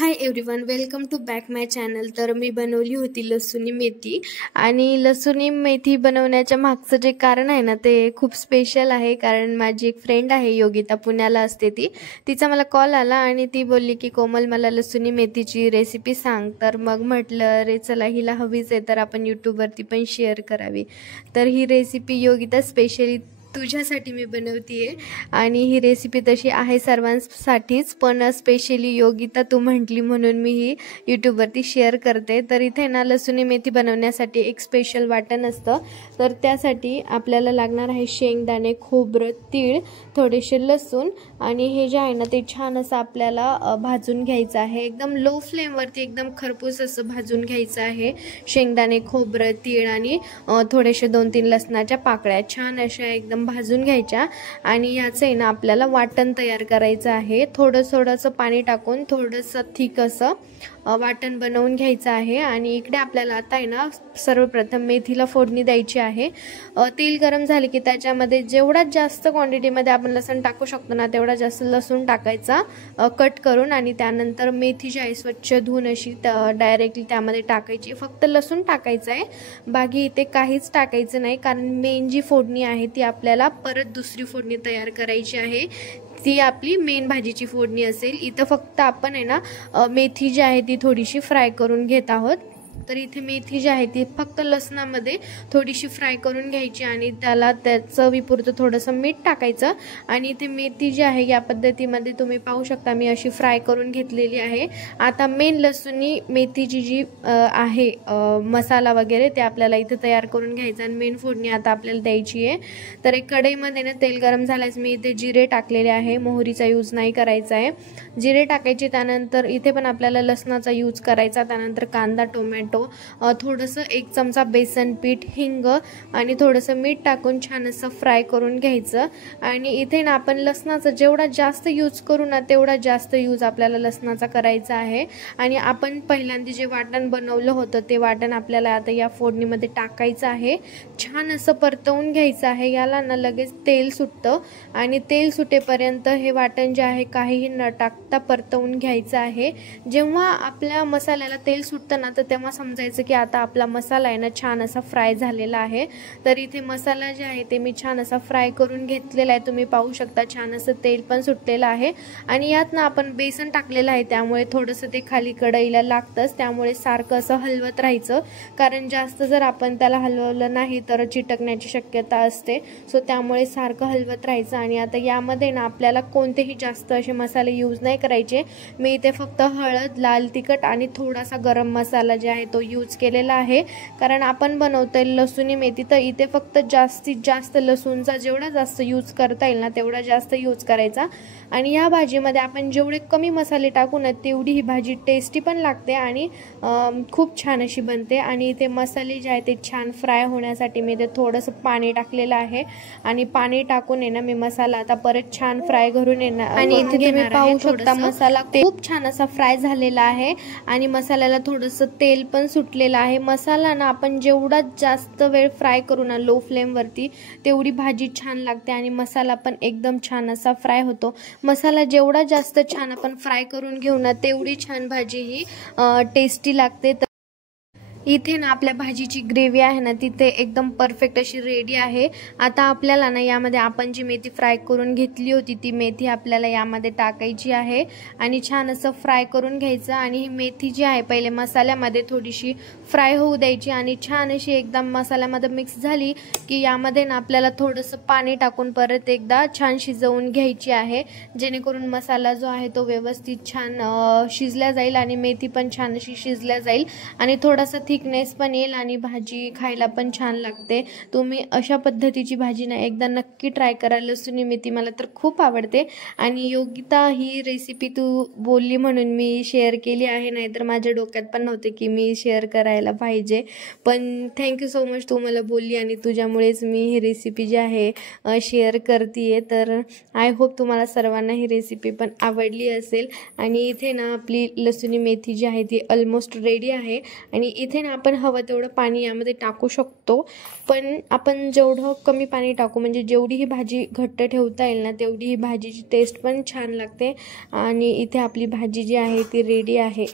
High everyone, welcome to back my channel. तर मी बनवली होती लसुनी मेथी आणि लसुनी मेथी बनवण्याच्या मागचं जे कारण आहे ना ते खूप स्पेशल आहे। कारण माझी एक फ्रेंड आहे योगिता, पुण्याला असते तिचा मला कॉल आला आणि ती बोलली की कोमल मला लसुनी मेथीची रेसिपी सांग। तर मग म्हटलं अरे चला हिला हवीच आहे तर आपण यूट्यूबवरती पण शेअर करावी। तर ही रेसिपी योगिता स्पेशली तुझ्यासाठी मी बनवतीये आणि ही रेसिपी तशी आहे सर्वांसाठीच, पण स्पेशली योगिता तू म्हटली म्हणून मी ही यूट्यूबवरती शेअर करते। तर इथे ना लसुनी मेथी बनवण्यासाठी एक स्पेशल वाटण असतं। तर त्यासाठी आपल्याला लागणार आहे शेंगदाणे, खोबरं, तीळ, थोडेसे लसूण आणि हे जे आहे ना ते छान असं आपल्याला भाजून घ्यायचं आहे। एकदम लो फ्लेमवरती एकदम खरपूस असं भाजून घ्यायचं आहे। शेंगदाणे, खोबरं, तीळ आणि थोडेसे 2-3 लसणाच्या पाकळ्या छान अशा एकदम भाजून घ्यायच्या आणि याचं आहे ना आपल्याला वाटण तयार करायचं आहे। थोडंसं पाणी टाकून थोडंसं थिक असं वाटण बनवून घ्यायचं आहे। आणि इकडे आपल्याला आता आहे ना सर्वप्रथम मेथीला फोडणी द्यायची आहे। तेल गरम झाले की त्याच्यामध्ये जेवढा जास्त क्वांटिटीमध्ये आपण लसूण टाकू शकतो ना तेवढा जास्त लसूण टाकायचा कट करून, आणि त्यानंतर मेथी जी आहे स्वच्छ धुवून अशी डायरेक्टली त्यामध्ये टाकायची। फक्त लसूण टाकायचं आहे, बाकी इथे काहीच टाकायचं नाही, कारण मेन जी फोडणी आहे ती आपल्याला परत दुसरी फोडणी तयार करायची आहे। ती आपली मेन भाजीची फोडणी असेल। इथं फक्त आपण आहे ना मेथी जी आहे ती थोडीशी फ्राय करून घेत आहोत। तर इथे मेथी जी आहे ती फक्त लसणामध्ये थोडीशी फ्राय करून घ्यायची आणि त्याला चवीपुरतं थोडंसं मीठ टाकायचं। आणि इथे मेथी जी आहे या पद्धतीमध्ये तुम्ही पाहू शकता मी अशी फ्राय करून घेतलेली आहे। आता मेन लसुनी मेथीची जी आहे मसाला वगैरे ते आपल्याला इथे तयार करून घ्यायचा आणि मेन फोडणी आता आपल्याला द्यायची आहे। तर एक कढईमध्ये ना तेल गरम झाल्यास मी इथे जिरे टाकलेले आहे, मोहरीचा यूज नाही करायचा आहे। जिरे टाकायचे, त्यानंतर इथे पण आपल्याला लसणाचा यूज करायचा, त्यानंतर कांदा, टोमॅटो, थोडंसं 1 चमचा बेसन पीठ, हिंग आणि थोडंसं मीठ टाकून छान असं फ्राय करून घ्यायचं। आणि इथे ना आपण लसणाचा जेवढा जास्त यूज करू ना तेवढा जास्त यूज आपल्याला लसणाचा करायचा आहे। आणि आपण पहिल्यांदा जे वाटण बनवलं होतं ते वाटण आपल्याला आता या फोडणीमध्ये टाकायचं आहे। छान असं परतवून घ्यायचं आहे। याला ना लगेच तेल सुटतं आणि तेल सुटेपर्यंत हे वाटण जे आहे काहीही न टाकता परतवून घ्यायचं आहे। जेव्हा आपल्या मसाल्याला तेल सुटतं ना तर तेव्हा समजायचं की आता आपला मसाला आहे ना छान असा फ्राय झालेला आहे। तर इथे मसाला जे आहे ते मी छान असा फ्राय करून घेतलेला आहे, तुम्ही पाहू शकता छान असं तेल पण सुटलेलं आहे। आणि यात ना आपण बेसन टाकलेलं आहे त्यामुळे थोडंसं ते खाली कढईला लागतंच, त्यामुळे सारखं असं हलवत राहायचं, कारण जास्त जर आपण त्याला हलवलं नाही तर चिटकण्याची शक्यता असते। सो त्यामुळे सारखं हलवत राहायचं। आणि आता यामध्ये ना आपल्याला कोणतेही जास्त असे मसाले यूज नाही करायचे। मी इथे फक्त हळद, लाल तिखट आणि थोडासा गरम मसाला जे आहे तो यूज केलेला आहे, कारण आपण बनवतोय लसुनी मेथी, तर इथे फक्त जास्तीत जास्त लसूणचा जेवढा जास्त यूज करता येईल ना तेवढा जास्त यूज करायचा। आणि या भाजीमध्ये आपण जेवढे कमी मसाले टाकू ना तेवढी ही भाजी टेस्टी पण लागते आणि खूप छान अशी बनते। आणि इथे मसाले जे आहे ते छान फ्राय होण्यासाठी मी इथे थोडंसं पाणी टाकलेलं आहे आणि पाणी टाकून आहे ना मी मसाला आता परत छान फ्राय करून येणार। आणि इथे तुम्ही पाहू शकता मसाला खूप छान असा फ्राय झालेला आहे आणि मसाल्याला थोडंसं तेल पण सुटलेलं आहे। मसाला ना आपण जेवढा जास्त वेळ फ्राय करू ना लो फ्लेमवरती तेवढी भाजी छान लागते आणि मसाला पण एकदम छान असा फ्राय होतो। मसाला जेवढा जास्त छान आपण फ्राय करून घेऊ ना तेवढी छान भाजी ही टेस्टी लागते। इथे ना आपल्या भाजीची ग्रेव्ही आहे ना तिथे एकदम परफेक्ट अशी रेडी आहे। आता आपल्याला ना यामध्ये आपण जी मेथी फ्राय करून घेतली होती ती मेथी आपल्याला यामध्ये टाकायची आहे आणि छान असं फ्राय करून घ्यायचं। आणि ही मेथी जी आहे पहिले मसाल्यामध्ये थोडीशी फ्राय होऊ द्यायची आणि छान अशी एकदम मसाल्यामध्ये मिक्स झाली की यामध्ये ना आपल्याला थोडंसं पाणी टाकून परत एकदा छान शिजवून घ्यायची आहे, जेणेकरून मसाला जो आहे तो व्यवस्थित छान शिजला जाईल आणि मेथी पण छान अशी शिजल्या जाईल आणि थोडासा थिकनेस पण येईल आणि भाजी खायला पण छान लागते। तुम्ही अशा पद्धतीची भाजी ना एकदा नक्की ट्राय करा। लसुनी मेथी मला तर खूप आवडते आणि योगिता ही रेसिपी तू बोलली म्हणून मी शेअर केली आहे, नाहीतर माझ्या डोक्यात पण नव्हते की मी शेअर करायला पाहिजे, पण थँक्यू सो मच तू मला बोलली आणि तुझ्यामुळेच मी ही रेसिपी जी आहे शेअर करते। तर आय होप तुम्हाला सर्वांना ही रेसिपी पण आवडली असेल। आणि इथे ना आपली लसुनी मेथी जी आहे ती ऑलमोस्ट रेडी आहे आणि इथे इथे ना आपण हवं तेवढं पाणी यामध्ये टाकू शकतो, पण आपण जेवढं कमी पाणी टाकू म्हणजे जेवढी ही भाजी घट्ट ठेवता येईल ना तेवढी ही भाजीची टेस्ट पण छान लागते. आणि इथे आपली भाजी जी आहे ती रेडी आहे.